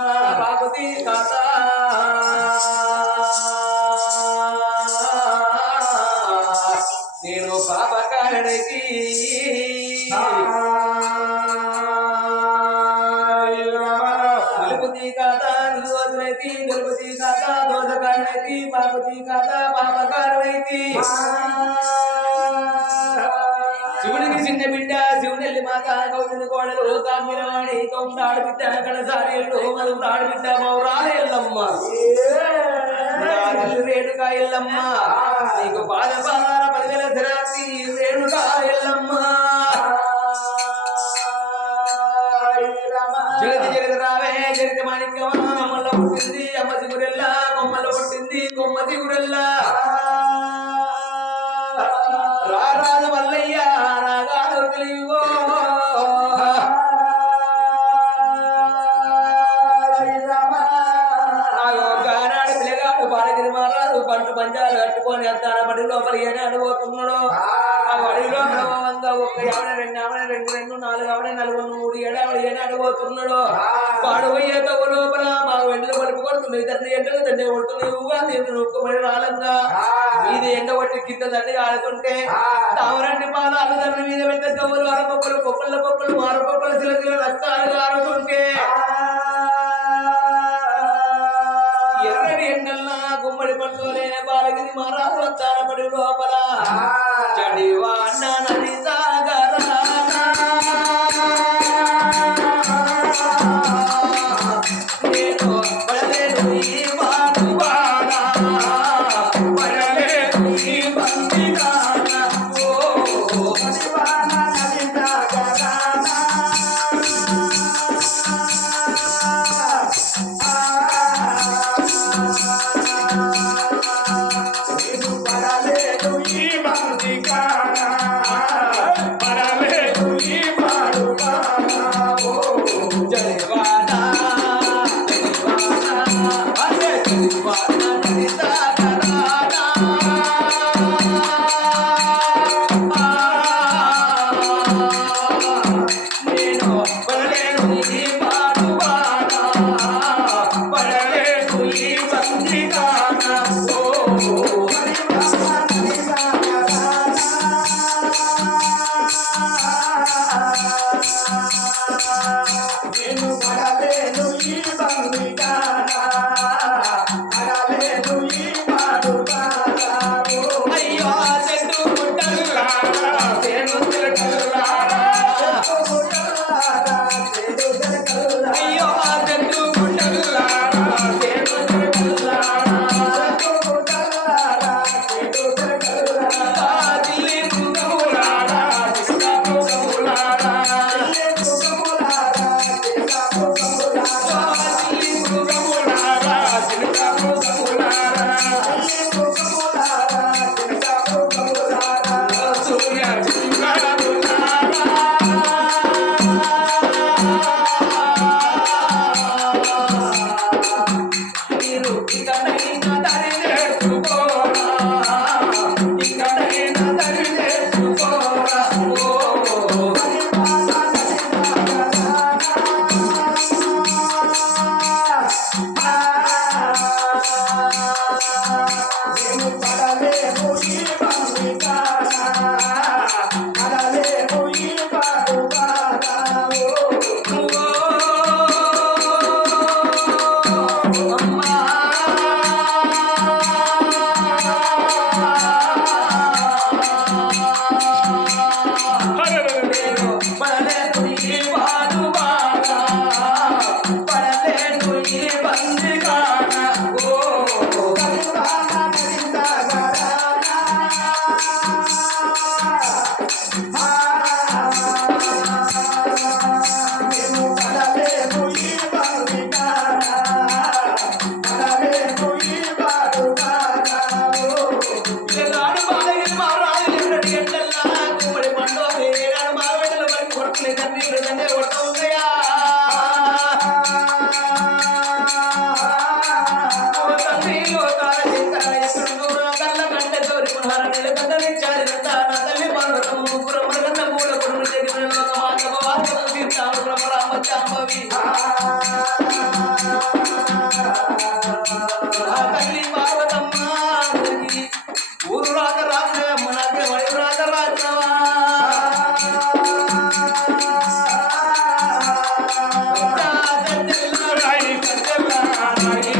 బాపతి కాత నేను పాపకారణకి ఆడబిడ్డ కడసారీలు మలుగురు ఆడబిడ్డ మౌరాలు ఎల్లమ్మ. రేణుకా ఎల్లమ్మ. నీకు పాద పాదాల పదివేల ధరాసి రేణుకా ఎల్లమ్మ. జగతి జగతి రావే జగతి మాణిక్యమా. అమ్మల పుట్టింది అమ్మ దిగురెల్ల కొమ్మల పుట్టింది కొమ్మ దిగురెల్ల. రారాజు పోతున్నాడు ఆ. వడిలో క్రమంగా ఒక్క ఆవిడ రెండు ఆవిడ రెండు రెండు నాలుగు ఆవిడ నలుగురు మూడు ఏడావిడ ఏనాడు పోతున్నాడు వాడు పోయాక ఓ లోపల మా వెంటలు పడుపు కొడుతున్నాయి తండ్రి ఎండలు తండ్రి కొడుతున్నాయి నేను నొక్కుబడి రాలంగా. ఇది ఎండ కొట్టి కింద తండ్రి ఆడుతుంటే తామరంటి పాదాలు తండ్రి మీద వెంట గవ్వలు అరపప్పులు పొప్పల పొప్పలు మారపప్పులు చిల రక్తాలు ఆడుతుంటే ఎర్రటి ఎండల్లా గుమ్మడి పండుగలే బాలగిరి మహారాజు వచ్చారపడి లోపల. చడివాన నది సాగరా నేను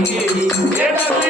yeah you.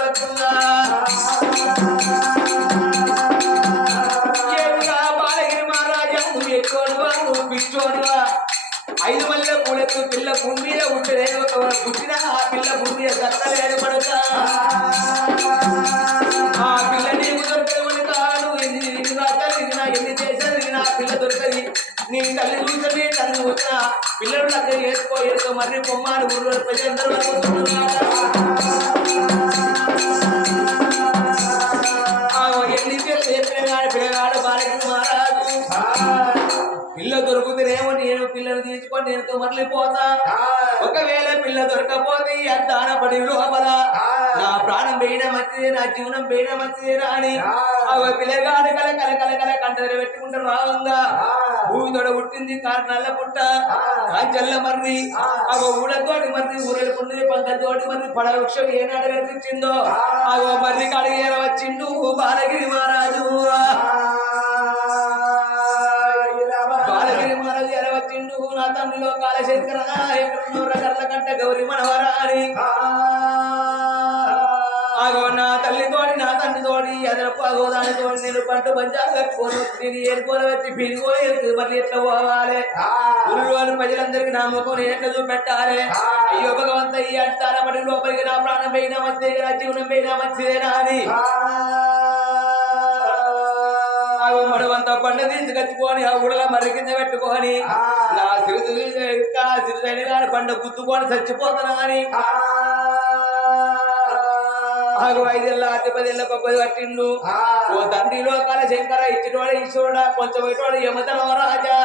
నేను మరలిపోతా ఒకవేళ పిల్ల దొరకపోతే అద్దాన పడి లోపల. నా ప్రాణం పోయిన మంచిదే నా జీవనం పోయిన మంచిదేనా అని ఆ పిల్లగాడు కల కల కల కల కంటలు పెట్టుకుంటారు రావంగా. భూమి తోడ పుట్టింది కారు నల్ల పుట్ట కాంచల్ల మర్రి. ఆ ఊడతోటి మర్రి ఊరెడుకుంది పంటతోటి మర్రి పడ వృక్షం ఏనాడు కనిపించిందో ఆ మర్రి కడిగేర వచ్చిండు బాలగిరి మహారాజు. వచ్చిండు నా తండ్రిలో కాలశేఖర ఎక్కడున్నవరా కర్ల కంట గౌరి మనవరా అని ఆగో నా తల్లి తోడి నా తండ్రి తోడి అదనపు అగో దాని తోడి నేను పంట పంచాలు కట్టుకొని వచ్చి నేను ఏరుకోని వచ్చి పిరిగో ఎరుకు మరి ఎట్లా పోవాలి? ఊళ్ళోని ప్రజలందరికీ నా ముఖం నేను ఎట్లా చూపెట్టాలి? అయ్యో భగవంత ఈ అంటారా మరి లోపలికి నా ప్రాణం పోయినా మంచిదేనా జీవనం పోయినా మంచిదేనా అని. పంట తీసుకొచ్చుకొని ఆ ఊడల మర్రి కింద పెట్టుకొని నా సిరుసు సిరుసైన కానీ పంట గుద్దుకొని చచ్చిపోతాను అని. ఆగు ఐదేళ్ళ అతి పదేళ్ళ పది పట్టిండు ఓ తండ్రి లోకాల శంకర ఇచ్చిటోడ ఈశ్వరుడా కొంచెం ఇటోడ యమతనవ రాజా.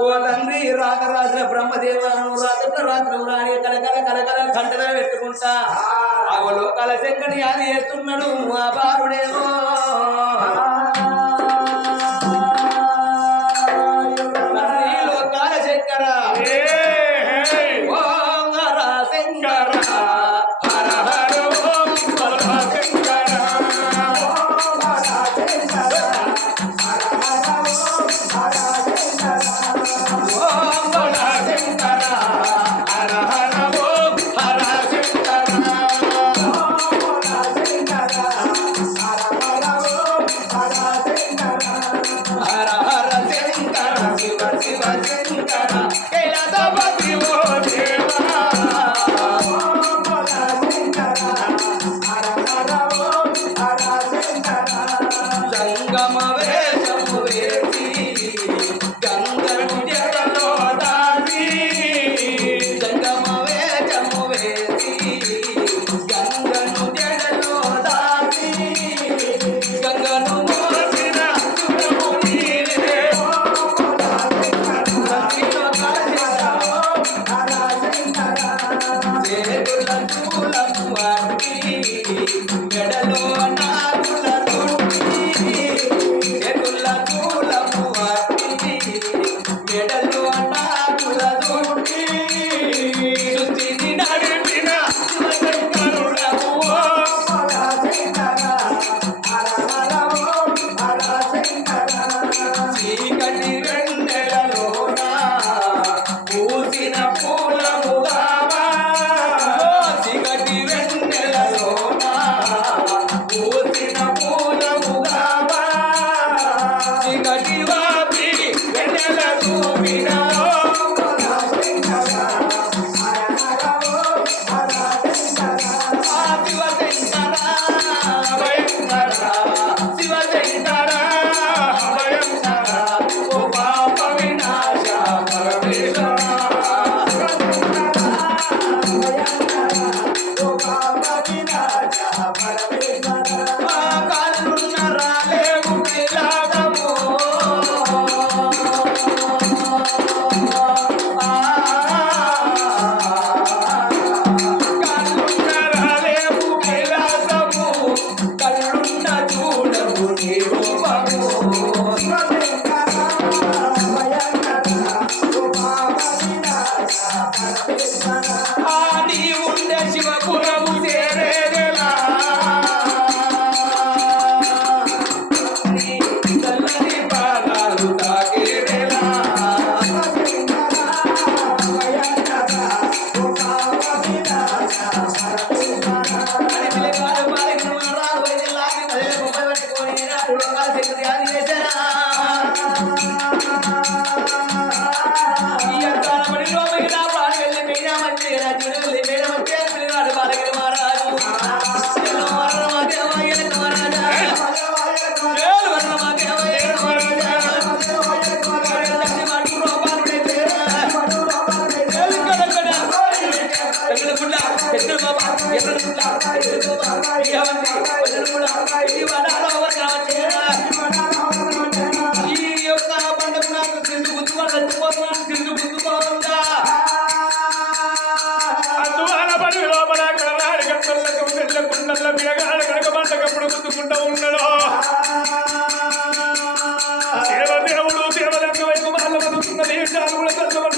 ఓ తండ్రి రాత రాసిన బ్రహ్మదేవను రాత్రి రాత్రి రాని కలకల కలకల కంటన పెట్టుకుంటా ఆగో లోకాల శంకని అది చేస్తున్నాడు ఆ బారుడేమో. గడలో నాగుల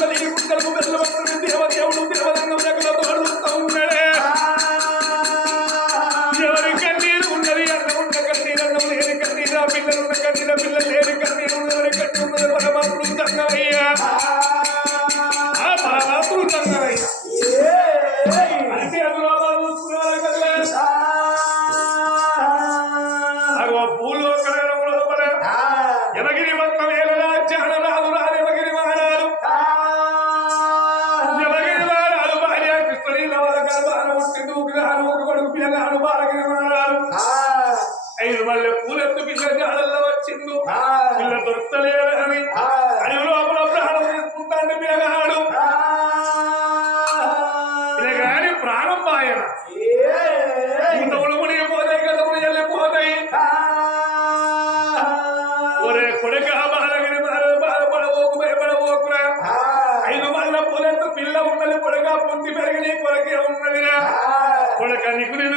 కూడా కానీ నీకు నేను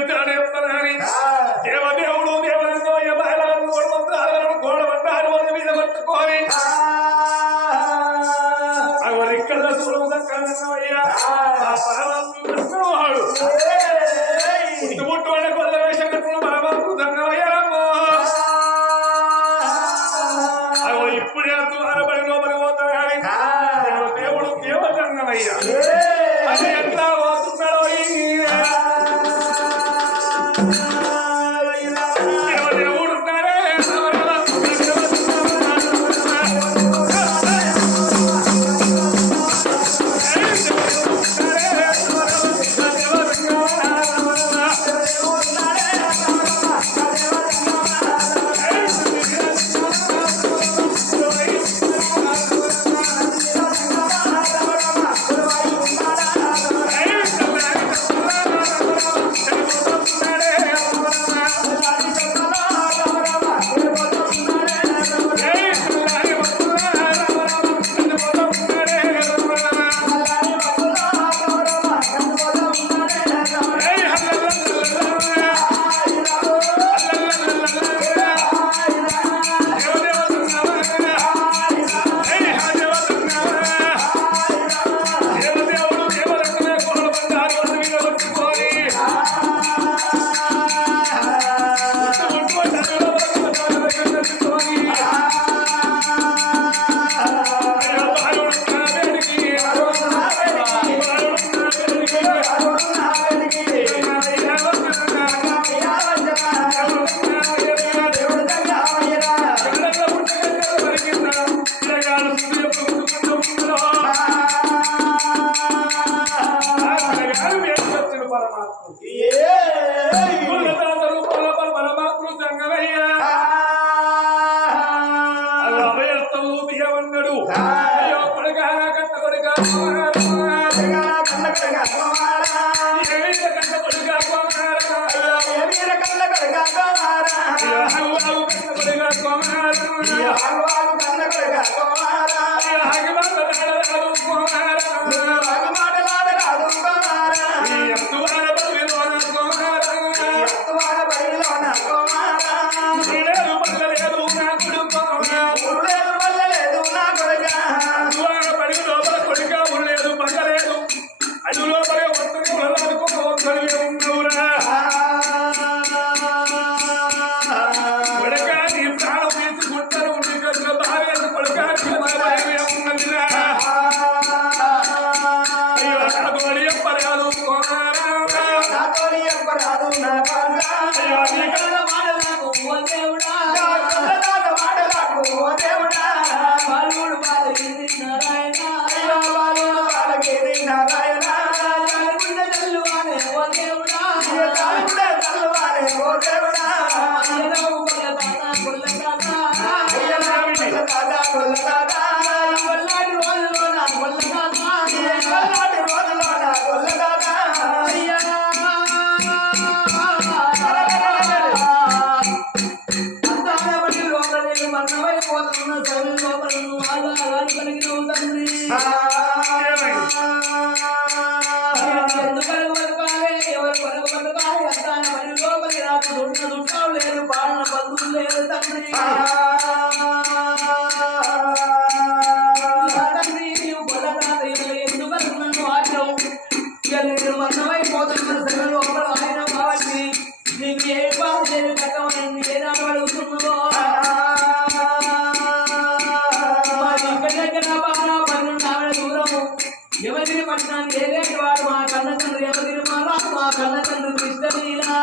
పట్టణాన్ని ఏలేటి వాడు? మా కన్న తండ్రి ఎవరి మహారాజు మా కన్న తండ్రి కృష్ణలీలా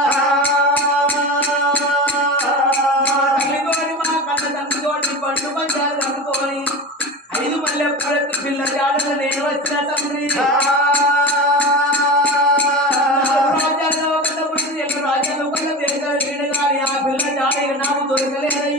తల్లితోటి పండు పంచాలు కనుక్కొని ఐదు మళ్ళీ పూలెత్తు పిల్ల జాడలు నేను వచ్చిన తండ్రి. రాజ్యాల్లో ఒకటి పుట్టింది రాజ్యాల్లో ఒకటి దేశాలు వీడగాలి ఆ పిల్ల జాడ నాకు దొరకలేదు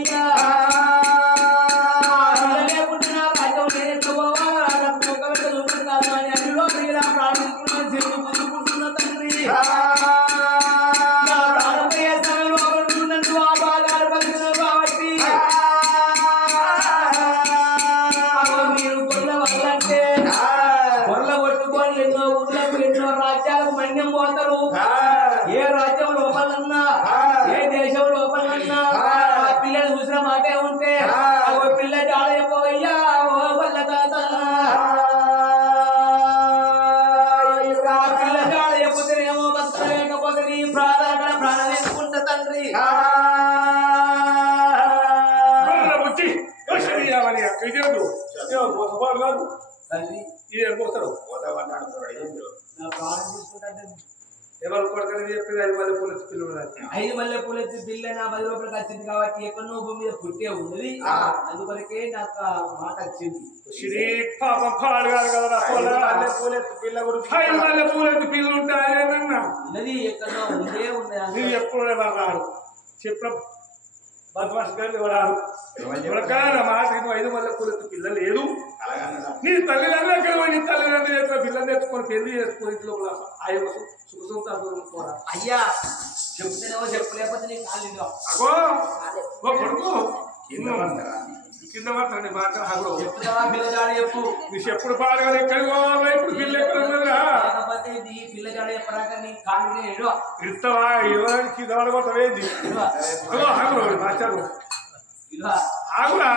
పిల్లలు చూసిన మాటే ఉంటే పిల్ల జాడ పుట్టే ఉన్నది. అందుకొరకే నాకు మాట వచ్చింది. శ్రీ పాపం పాడు కాదు కదా. పూలెత్తు పిల్ల మళ్ళీ పూలెత్తి ఉన్నది ఎక్కడో ఉందే ఉంది నువ్వు ఎప్పుడు రాడు చెప్పిన బద్మాష్ గారు ఎవరు రాడు ఎవరికా నా మాట నువ్వు ఐదు మళ్ళీ పూలెత్తి పిల్ల లేదు నీ తల్లిదండ్రులు ఎక్కడ పోయి నీ తల్లిదండ్రులు ఎక్కడ పిల్లలు తెచ్చుకొని పెళ్ళి చేసుకొని ఇంట్లో కూడా ఆ యొక్క సుఖ సంతాపం పోరా? అయ్యా చెప్తేనేమో చెప్పలేకపోతే నీకు కాలేదు అగో ఓ కొడుకు కింద పడతాను మాట చెప్తున్నావా పిల్లగాడ చెప్పు? నీ ఎప్పుడు పాడగా ఎక్కడికి పోవాలి? ఇప్పుడు పిల్ల ఎక్కడ ఉన్నదిరా? లేకపోతే నీ పిల్లగాడ నీ కాళ్ళు ఇస్తావా? ఇలా ఆగురా.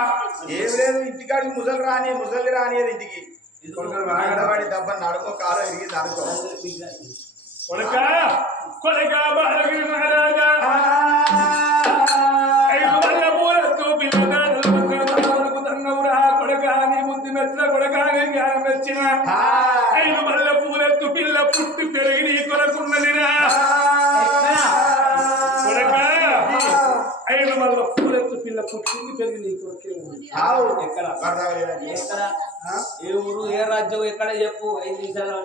ఏం లేదు ఇంటికాడికి ముసలి రాని ముసలి రాని ఇంటికి. ఆడవాడి దెబ్బ నడుకో కాలో ఇరిగింది అనుకో కొడక కొడక మహారాజా మెచ్చిన కొడక నీ జ్ఞానం మెచ్చిన ఐదు వల్ల పూలెత్తు పిల్ల పుట్టి పెరిగి నీ కొరకున్నదిరా. కొడక. ఐదు వల్ల పూలెత్తు పిల్ల పుట్టింది పెరిగి నీ కొరకే ఉంది. ఎక్కడ? ఎక్కడ? ఏ ఊరు ఏ రాజ్యం ఎక్కడ చెప్పు. ఐదు నిమిషాలు.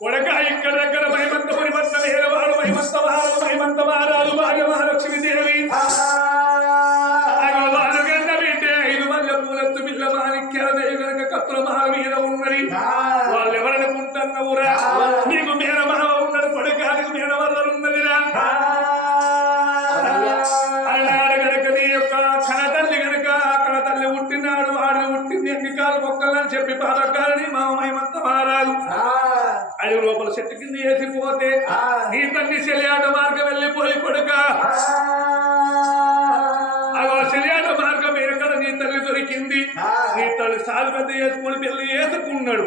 కొడక ఇక్కడ దగ్గర మహిమంత పరిమంత వేరవారు మహిమంత మహారాజు మహిమంత మహారాజు భార్య మహాలక్ష్మి దేవి. మాణిక్యాల దేవి గనక కత్తుల ఉన్నది. వాళ్ళు ఎవరనుకుంటున్నవురా నీకు మేన మహా ఉన్నది మేన వల్ల ఉన్నదిరా అన్నాడు గనక నీ యొక్క కన తల్లి గనక కన తల్లి పుట్టినాడు వాడు పుట్టింది ఎన్ని కాలు మొక్కలని చెప్పి పాదకాలని మా మహిమంత మహారాజు అది లోపల చెట్టు కింద వేసిపోతే నీ తల్లి చెలియాట మార్గం వెళ్ళిపోయి కొడుక అగో చెలియాట మార్గం ఎక్కడ నీ తల్లి దొరికింది నీ తల్లి సాగు పెద్ద వేసుకొని పెళ్ళి వేసుకున్నాడు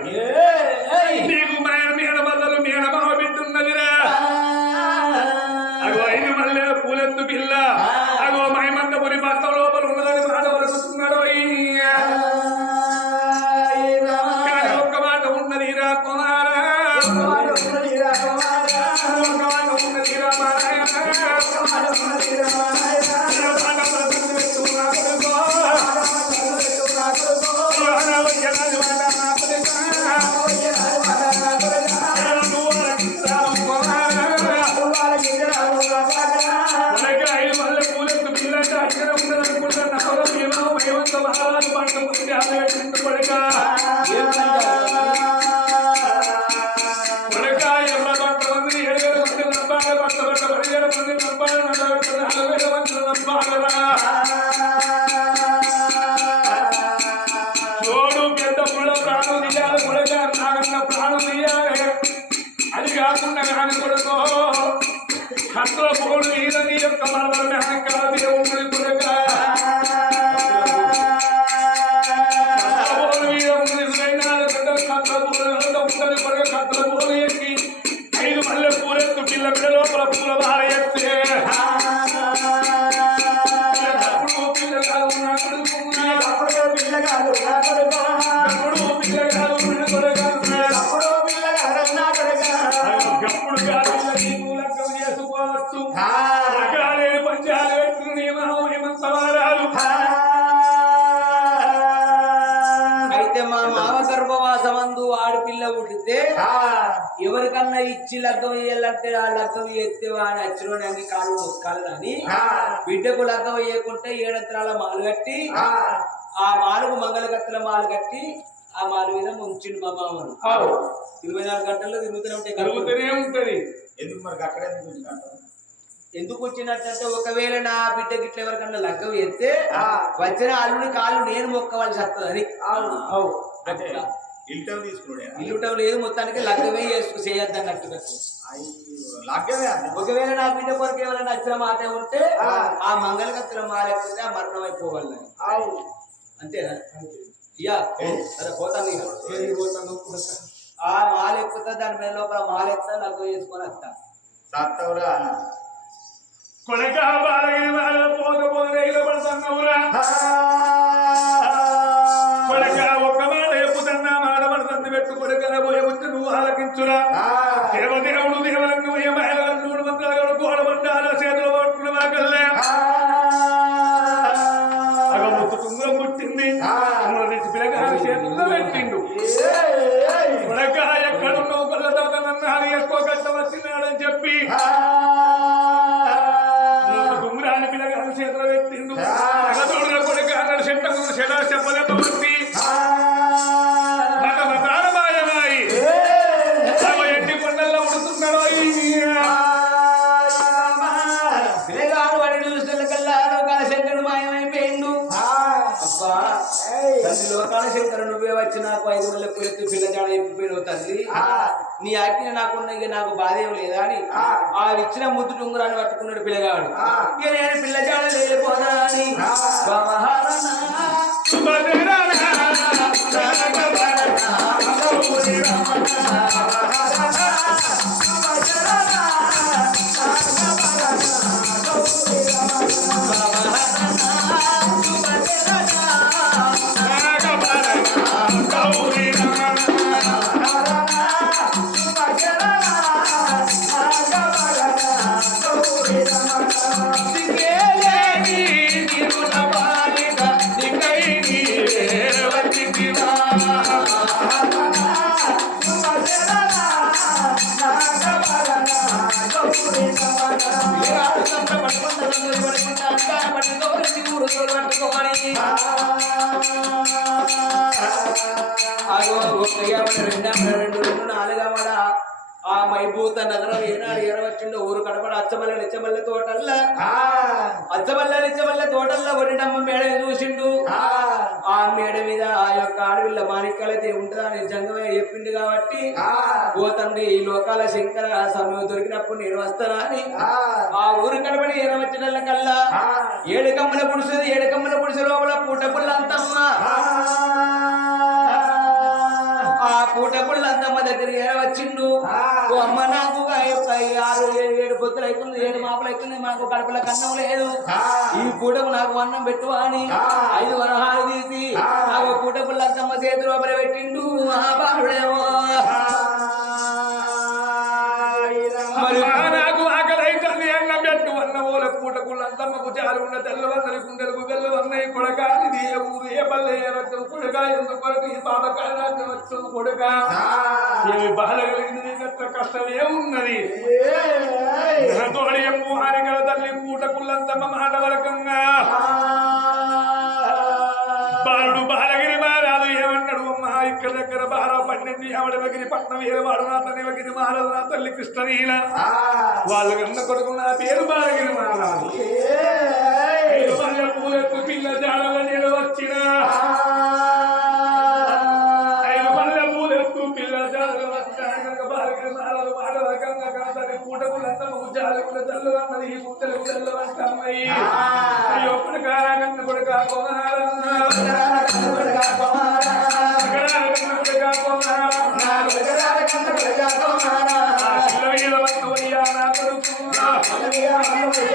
చోడు పెద్ద పుల్ల ప్రాణం తీయాలి కొడక నాగన్న ప్రాణం తీయాలి. అది కాకుండా కానీ కొడుకో కత్తుల పోడు మీద నీ యొక్క మరణ కాదు ఎవరికన్నా ఇచ్చి లగ్గం వేయాలంటే ఆ లగ్గం వేస్తే వాడు అచ్చిలోని అన్ని కాళ్ళు మొక్కాలి అని. ఆ, బిడ్డకు లగ్గం వేయకుంటే ఏడంతరాల మాలు కట్టి ఆ, ఆ మాలుకు మంగళగత్తెల మాలు కట్టి ఆ మాలు మీద ముంచిండు మా మామను ఆవు. ఇరవై నాలుగు గంటల్లో తిరుగుతూనే ఉంటాయి గంటలు. జరుగుతూనే ఉంటది. ఎందుకు మరి అక్కడ ఎందుకు? ఎందుకు వచ్చినట్టంటే ఒకవేళ నా బిడ్డ గిట్ల ఎవరికన్నా లగ్గం వేస్తే ఆ. వచ్చిన అల్లుడి కాళ్ళు నేను మొక్కవలసి వస్తుందని. అవు. అంటే ఇల్టం తీసుకున్నాడే? ఇల్లుటం లేదు మొత్తానికి లగ్గమే చేసుకు చేయొద్దు అన్నట్టుగా అది. ఒకవేళ నా బిడ్డ కొరకు ఎవరైనా నచ్చిన మాట ఉంటే ఆ. ఆ మంగళగత్తుల మాలేకపోతే ఆ మరణం అయిపోవాలి అంతేనా? ఇయ్యా సరే పోతాను ఇక. ఆ మాల ఎక్కుతా దాని మీద లోపల మాల ఎత్తా లగ్గం చేసుకొని వస్తా. సత్తవురా. బాలగిరి పడుతున్నవురా నీ ఆజ్ఞ నాకున్న ఇక నాకు బాధ ఏం లేదా అని? ఆ. ఇచ్చిన ముద్దు టుంగురాన్ని పట్టుకున్నాడు పిల్లగాడు. ఇక నేను లేకపోదా అని? యాభై రెండు రెండు రెండు నాలుగవడ ఆ మైభూత నగరం ఏనాడు ఏడవచ్చిండో ఊరు కడపడ అచ్చమల్ల నిచ్చమల్ల తోటల్ల. అచ్చమల్ల నిచ్చమల్ల తోటల్లో ఒడిడమ్మ మేడ చూసిండు. ఆ. మేడ మీద ఆ యొక్క ఆడవిల్ల మాణిక్యాలైతే ఉంటుందా అని జంగమే చెప్పిండు కాబట్టి ఓ తండ్రి ఈ లోకాల శంకర సమయం దొరికినప్పుడు నేను వస్తానా అని ఆ. ఊరు కడపడి ఏడవచ్చిన కల్లా ఏడు కమ్మల పుడుసుది ఏడు కమ్మల పుడుసు లోపల పూట పుల్ల అంతమ్మ. ఆ పూట పుల్ల అంతమ్మ దగ్గర ఏడవచ్చిండు. ఓ అమ్మ నాకు ఆరు ఏడు ఏడు పొత్తులు అవుతుంది ఏడు మాపలు అవుతుంది మాకు కడుపుల కన్నం లేదు. ఈ పూటకు నాకు అన్నం పెట్టు అని ఐదు వరహాలు తీసి ఆ. ఓ పూట పుల్ల అంతమ్మ చేతి లోపల పెట్టిండు. మహాబాలుడేమో. మరి నాకు ఆకలైతుంది అన్న పెట్టు. అన్న ఓల పూటకుళ్ళు అంతమ్మకు చాలు. ఉన్న తెల్లవందరి గుండెలకు గెల్లవన్నయ్య కొడక ఇది ఏ రక్తం కొడక కొరకు ఈ కారణాన్ని వచ్చు కొడక. ఏమి బాధ కలిగింది నీకు అట్లా కష్టమే ఉన్నది. తోడి ఎమ్ము హానికల తల్లి పూటకుళ్ళంతమ్మ మాట వరకంగా. బాలుడు బాలగిరి మారాదు ఏమన్నాడు? అమ్మా ఇక్కడ దగ్గర బారా పన్నెండు ఆవిడ దగ్గర పట్నం ఏవాడు నా తల్లి దగ్గర మారదు నా తల్లి కృష్ణనీల వాళ్ళు కన్న కొడుకు నా పేరు బాలగిరి మారాదు ఐదు మల్లె పూలెత్తు పిల్ల జాడల నేను వచ్చిన. ఐదు మల్లె పూలెత్తు పిల్ల జాడల కనుక బాలగిరి మారాదు మాట రకంగా కాదని పూటకులంతా జాలకుల తల్లు అన్నది ఈ అయ్యో కొడుకారా కన్న కొడుకా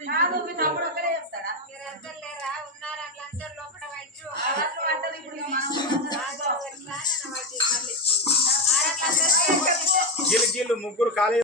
మీరు అందరు లేరా? ఉన్నారు? అట్లా అందరు లోపల వచ్చి వాళ్ళు మళ్ళీ. గీళ్ళు ముగ్గురు కాలేజ్